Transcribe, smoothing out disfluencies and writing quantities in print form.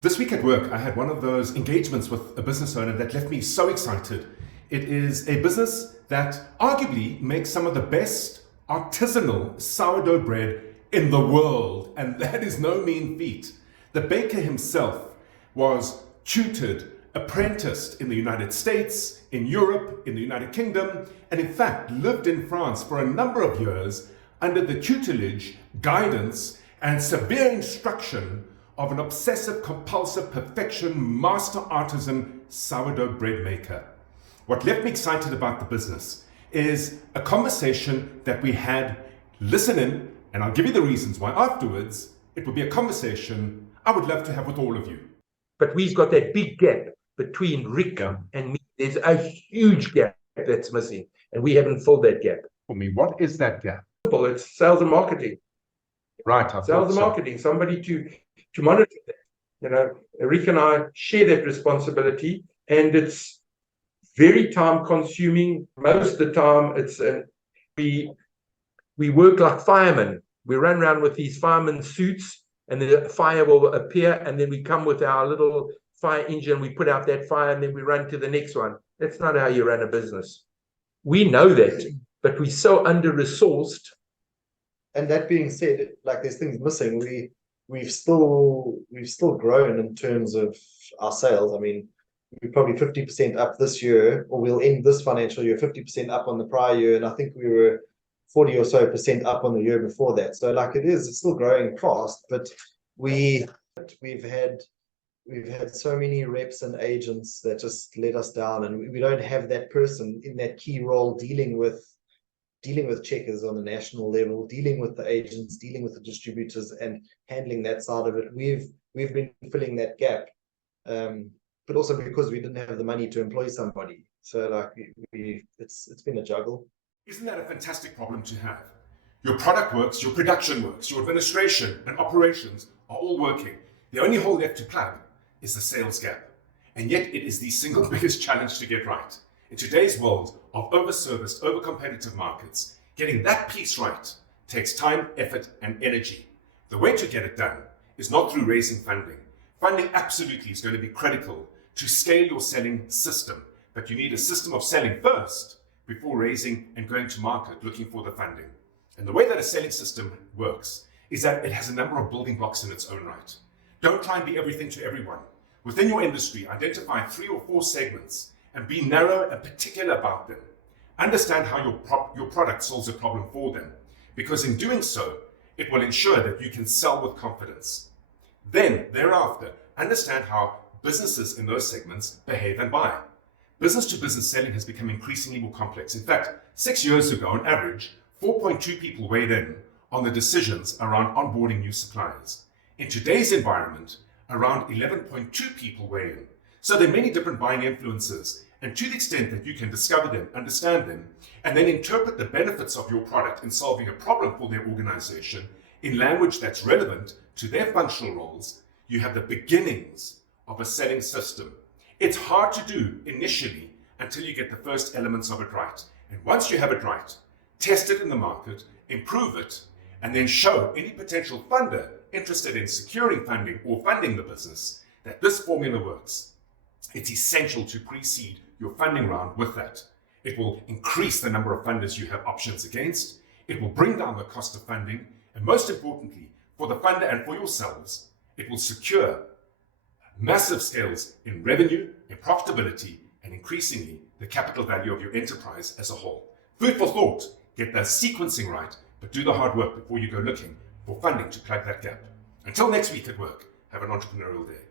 This week at work, I had one of those engagements with a business owner that left me so excited. It is a business that arguably makes some of the best artisanal sourdough bread in the world, and that is no mean feat. The baker himself was tutored, apprenticed in the United States, in Europe, in the United Kingdom, and in fact lived in France for a number of years under the tutelage, guidance, and severe instruction of an obsessive compulsive perfection master artisan sourdough bread maker. What left me excited about the business is a conversation that we had. Listen in, and I'll give you the reasons why afterwards. It will be a conversation I would love to have with all of you. But we've got that big gap between Rick and me. There's a huge gap that's missing, and we haven't filled that gap. For me, what is that gap? It's sales and marketing. Right, sales and marketing. Somebody to monitor that. You know, Rick and I share that responsibility, and it's very time consuming. Most of the time, it's we work like firemen. We run around with these fireman suits, and the fire will appear, and then we come with our little fire engine, we put out that fire, and then we run to the next one. That's not how you run a business. We know that, but we're so under-resourced. And that being said, like there's things missing. We've still grown in terms of our sales. I mean, we're probably 50% up this year, or we'll end this financial year 50% up on the prior year, and I think we were 40 or so percent up on the year before that. So like it's still growing fast, but we've had so many reps and agents that just let us down, and we don't have that person in that key role dealing with checkers on the national level, dealing with the agents, dealing with the distributors, and handling that side of it. We've been filling that gap, but also because we didn't have the money to employ somebody. So like it's been a juggle. Isn't that a fantastic problem to have? Your product works, your production works, your administration and operations are all working. The only hole left to plug is the sales gap. And yet it is the single biggest challenge to get right. In today's world of over-serviced, over-competitive markets, getting that piece right takes time, effort, and energy. The way to get it done is not through raising funding. Funding absolutely is going to be critical to scale your selling system, but you need a system of selling first before raising and going to market looking for the funding. And the way that a selling system works is that it has a number of building blocks in its own right. Don't try and be everything to everyone. Within your industry, identify 3 or 4 segments and be narrow and particular about them. Understand how your product solves a problem for them, because in doing so, it will ensure that you can sell with confidence. Then, thereafter, understand how businesses in those segments behave and buy. Business-to-business selling has become increasingly more complex. In fact, 6 years ago, on average, 4.2 people weighed in on the decisions around onboarding new suppliers. In today's environment, around 11.2 people weigh in. So there are many different buying influences, and to the extent that you can discover them, understand them, and then interpret the benefits of your product in solving a problem for their organization in language that's relevant to their functional roles, you have the beginnings of a selling system. It's hard to do initially until you get the first elements of it right. And once you have it right, test it in the market, improve it, and then show any potential funder interested in securing funding or funding the business that this formula works. It's essential to precede your funding round with that. It will increase the number of funders you have options against. It will bring down the cost of funding. And most importantly, for the funder and for yourselves, it will secure massive scales in revenue, in profitability, and increasingly the capital value of your enterprise as a whole. Food for thought. Get the sequencing right, but do the hard work before you go looking for funding to plug that gap. Until next week at work, have an entrepreneurial day.